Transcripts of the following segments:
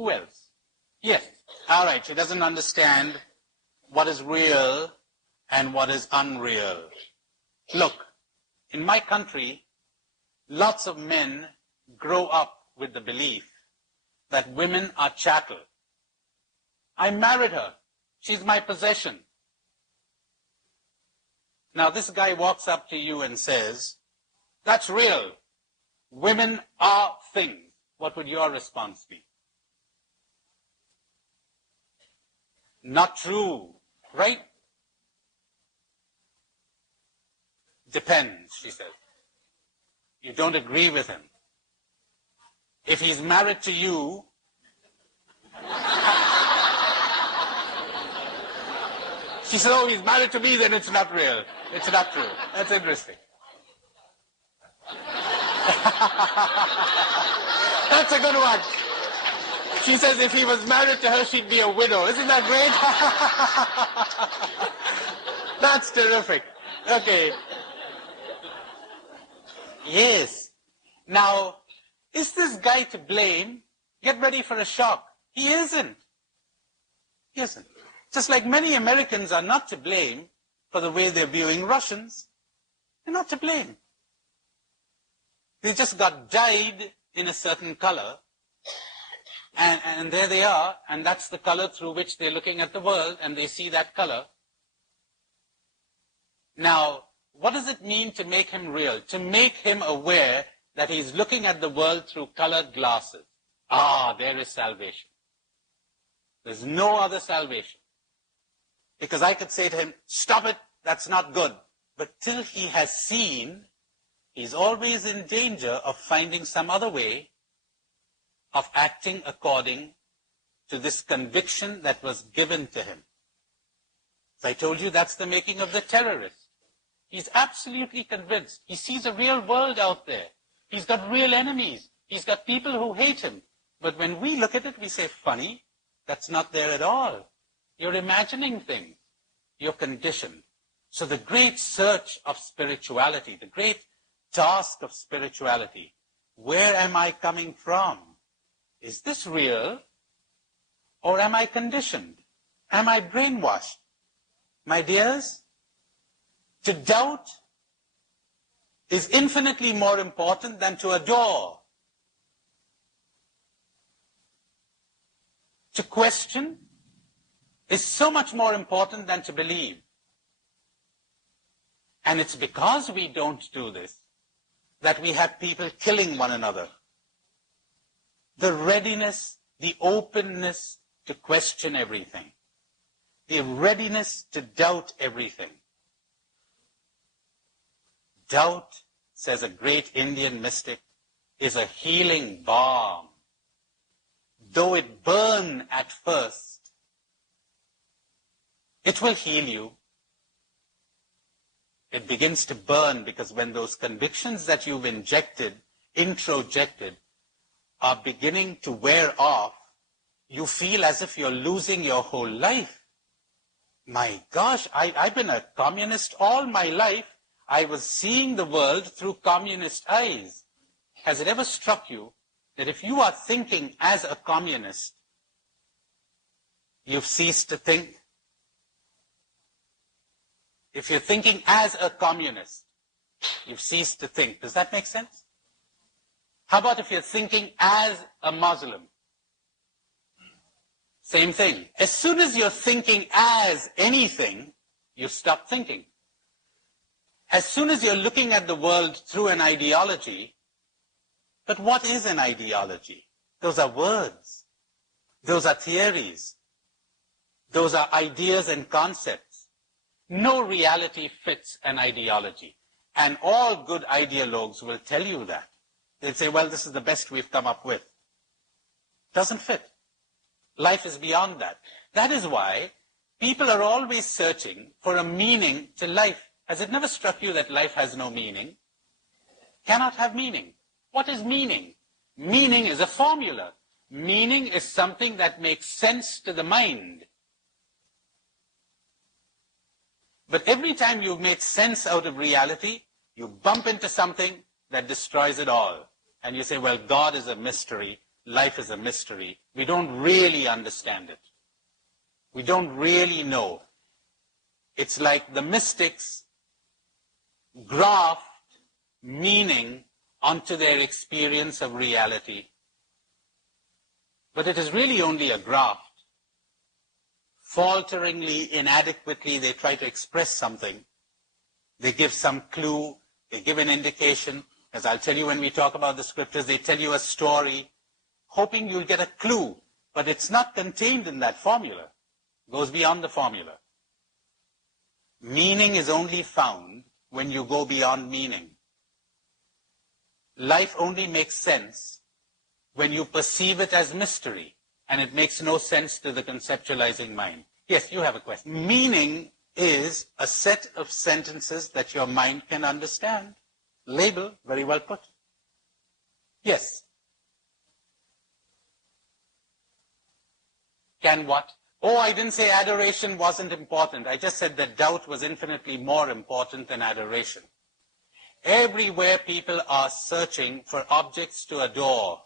Who else? Yes. All right, she doesn't understand what is real and what is unreal. Look, in my country, lots of men grow up with the belief that women are chattel. I married her. She's my possession. Now this guy walks up to you and says, that's real. Women are things. What would your response be? Not true, right? Depends, she says. You don't agree with him. If he's married to you, she said, oh, he's married to me, then it's not real. It's not true. That's interesting. That's a good one. She says if he was married to her, she'd be a widow. Isn't that great? That's terrific. Okay. Yes. Now, is this guy to blame? Get ready for a shock. He isn't. He isn't. Just like many Americans are not to blame for the way they're viewing Russians. They're not to blame. They just got dyed in a certain color, and there they are, and that's the color through which they're looking at the world, and they see that color. Now, what does it mean to make him real? To make him aware that he's looking at the world through colored glasses. Ah, there is salvation. There's no other salvation. Because I could say to him, stop it, that's not good. But till he has seen, he's always in danger of finding some other way of acting according to this conviction that was given to him. So I told you that's the making of the terrorist. He's absolutely convinced. He sees a real world out there. He's got real enemies. He's got people who hate him. But when we look at it, we say, funny, that's not there at all. You're imagining things. You're conditioned. So the great search of spirituality, the great task of spirituality, where am I coming from? Is this real? Or am I conditioned? Am I brainwashed? My dears, to doubt is infinitely more important than to adore. To question is so much more important than to believe. And it's because we don't do this that we have people killing one another. The readiness, the openness to question everything. The readiness to doubt everything. Doubt, says a great Indian mystic, is a healing balm. Though it burn at first, it will heal you. It begins to burn because when those convictions that you've introjected, are beginning to wear off, you feel as if you're losing your whole life. My gosh, I've been a communist all my life. I was seeing the world through communist eyes. Has it ever struck you that if you are thinking as a communist, you've ceased to think? If you're thinking as a communist, you've ceased to think. Does that make sense? How about if you're thinking as a Muslim? Same thing. As soon as you're thinking as anything, you stop thinking. As soon as you're looking at the world through an ideology, but what is an ideology? Those are words. Those are theories. Those are ideas and concepts. No reality fits an ideology. And all good ideologues will tell you that. They'll say, well, this is the best we've come up with. Doesn't fit. Life is beyond that. That is why people are always searching for a meaning to life. Has it never struck you that life has no meaning? Cannot have meaning. What is meaning? Meaning is a formula. Meaning is something that makes sense to the mind. But every time you've made sense out of reality, you bump into something that destroys it all. And you say, well, God is a mystery. life is a mystery. We don't really understand it. We don't really know. It's like the mystics graft meaning onto their experience of reality. But it is really only a graft. Falteringly, inadequately, they try to express something. They give some clue, they give an indication. As I'll tell you when we talk about the scriptures, they tell you a story, hoping you'll get a clue. But it's not contained in that formula. It goes beyond the formula. Meaning is only found when you go beyond meaning. Life only makes sense when you perceive it as mystery, and it makes no sense to the conceptualizing mind. Yes, you have a question. Meaning is a set of sentences that your mind can understand. Label, very well put. Yes. Can what? Oh, I didn't say adoration wasn't important. I just said that doubt was infinitely more important than adoration. Everywhere people are searching for objects to adore,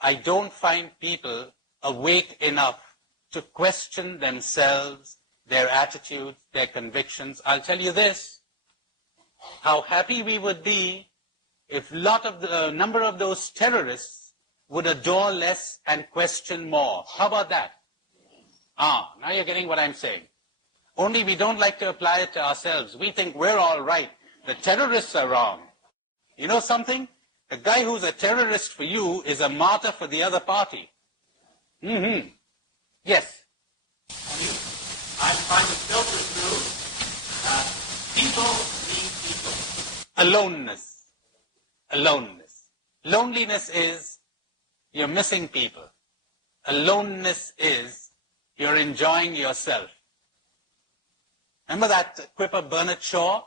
I don't find people awake enough to question themselves, their attitudes, their convictions. I'll tell you this, how happy we would be if a number of those terrorists would adore less and question more. How about that? Now you're getting what I'm saying. Only we don't like to apply it to ourselves. We think we're all right. The terrorists are wrong. You know something? A guy who's a terrorist for you is a martyr for the other party. Yes. I'm trying to filter through. People need people. Aloneness. Aloneness. Loneliness is you're missing people. Aloneness is you're enjoying yourself. Remember that quip of Bernard Shaw?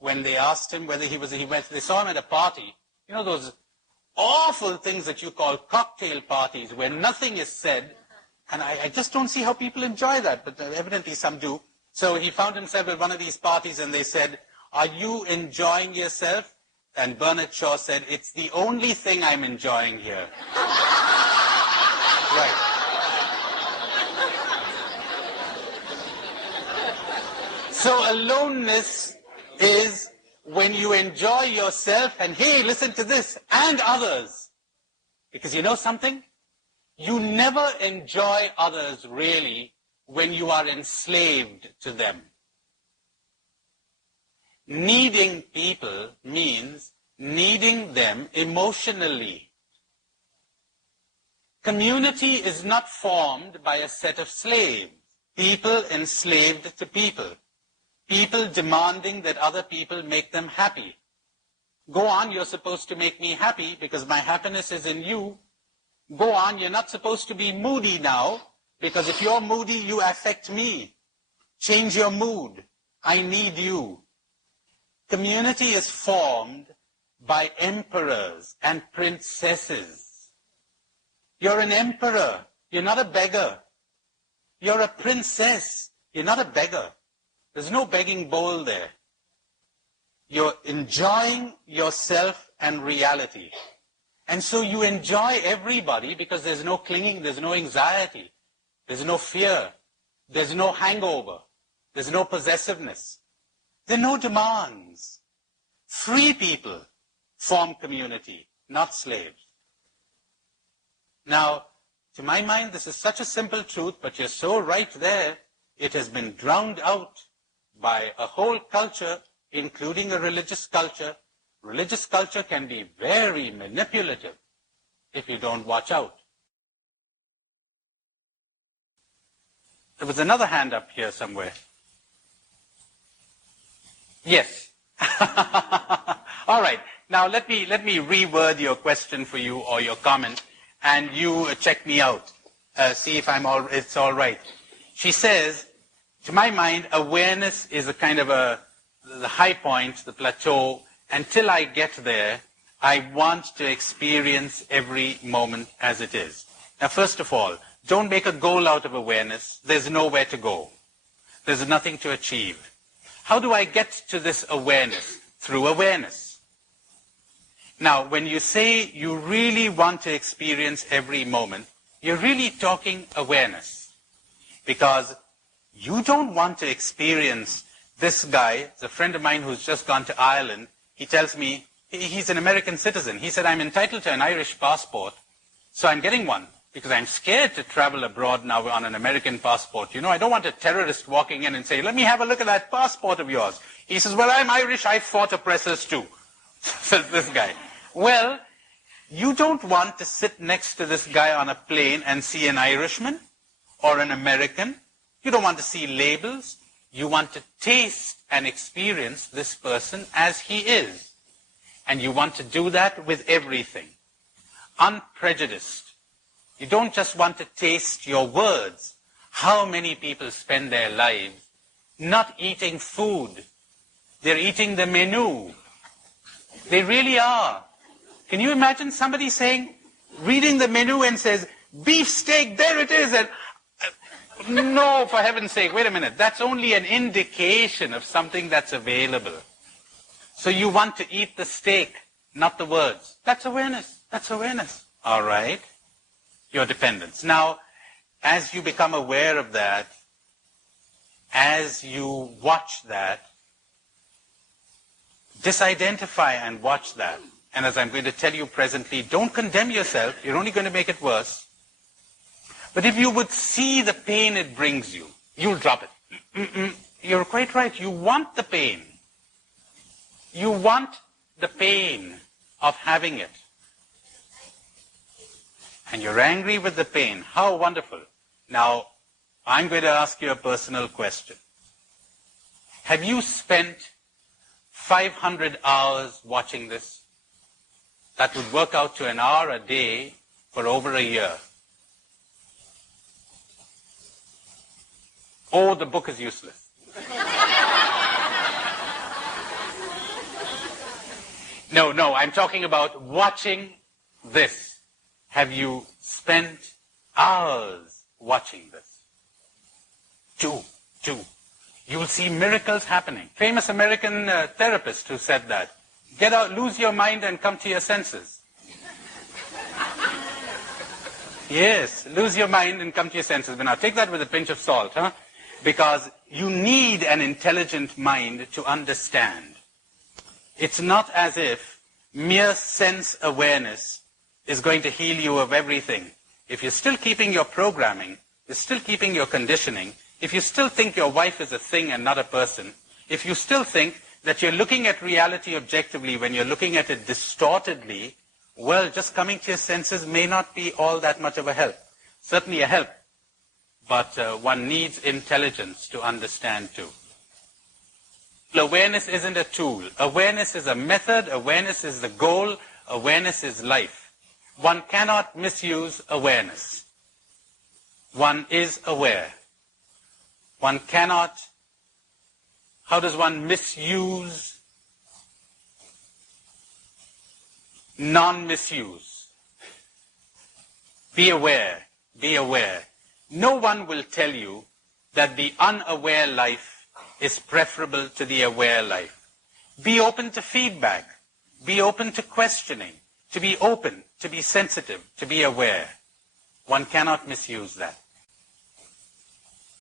When they asked him whether they saw him at a party, you know those awful things that you call cocktail parties where nothing is said, and I just don't see how people enjoy that, but evidently some do. So he found himself at one of these parties and they said, "Are you enjoying yourself?" And Bernard Shaw said, "It's the only thing I'm enjoying here." Right. So aloneness is when you enjoy yourself and, hey, listen to this, and others. Because you know something? You never enjoy others really when you are enslaved to them. Needing people means needing them emotionally. Community is not formed by a set of slaves. People enslaved to people. People demanding that other people make them happy. Go on, you're supposed to make me happy because my happiness is in you. Go on, you're not supposed to be moody now because if you're moody, you affect me. Change your mood. I need you. Community is formed by emperors and princesses. You're an emperor. You're not a beggar. You're a princess. You're not a beggar. There's no begging bowl there. You're enjoying yourself and reality. And so you enjoy everybody because there's no clinging, there's no anxiety, there's no fear, there's no hangover, there's no possessiveness. There are no demands. Free people form community, not slaves. Now, to my mind, this is such a simple truth, but you're so right there. It has been drowned out by a whole culture, including a religious culture. Religious culture can be very manipulative if you don't watch out. There was another hand up here somewhere. Yes. All right. Now let me reword your question for you or your comment, and you check me out. See if it's all right. She says, to my mind, awareness is a kind of the high point, the plateau. Until I get there, I want to experience every moment as it is. Now, first of all, don't make a goal out of awareness. There's nowhere to go. There's nothing to achieve. How do I get to this awareness? Through awareness. Now, when you say you really want to experience every moment, you're really talking awareness. Because you don't want to experience this guy, a friend of mine who's just gone to Ireland. He tells me, he's an American citizen. He said, I'm entitled to an Irish passport, so I'm getting one because I'm scared to travel abroad now on an American passport. You know, I don't want a terrorist walking in and say, let me have a look at that passport of yours. He says, well, I'm Irish. I fought oppressors too, says this guy. Well, you don't want to sit next to this guy on a plane and see an Irishman or an American. You don't want to see labels. You want to taste and experience this person as he is. And you want to do that with everything. Unprejudiced. You don't just want to taste your words. How many people spend their lives not eating food? They're eating the menu. They really are. Can you imagine somebody saying, reading the menu and says, beef steak, there it is. And no, for heaven's sake, wait a minute. That's only an indication of something that's available. So you want to eat the steak, not the words. That's awareness. That's awareness. All right. Your dependence. Now, as you become aware of that, as you watch that, disidentify and watch that. And as I'm going to tell you presently, don't condemn yourself. You're only going to make it worse. But if you would see the pain it brings you, you'll drop it. You're quite right. You want the pain. You want the pain of having it. And you're angry with the pain. How wonderful. Now, I'm going to ask you a personal question. Have you spent 500 hours watching this? That would work out to an hour a day for over a year. Oh, the book is useless. No, I'm talking about watching this. Have you spent hours watching this? Two. You will see miracles happening. Famous American therapist who said that. Get out, lose your mind and come to your senses. Yes, lose your mind and come to your senses. But now take that with a pinch of salt, huh? Because you need an intelligent mind to understand. It's not as if mere sense awareness is going to heal you of everything. If you're still keeping your programming, you're still keeping your conditioning, if you still think your wife is a thing and not a person, if you still think that you're looking at reality objectively when you're looking at it distortedly, well, just coming to your senses may not be all that much of a help. Certainly a help, but one needs intelligence to understand too. Awareness isn't a tool. Awareness is a method. Awareness is the goal. Awareness is life. One cannot misuse awareness. One is aware. One cannot. How does one misuse? Non-misuse. Be aware. Be aware. No one will tell you that the unaware life is preferable to the aware life. Be open to feedback. Be open to questioning. To be open, to be sensitive, to be aware. One cannot misuse that.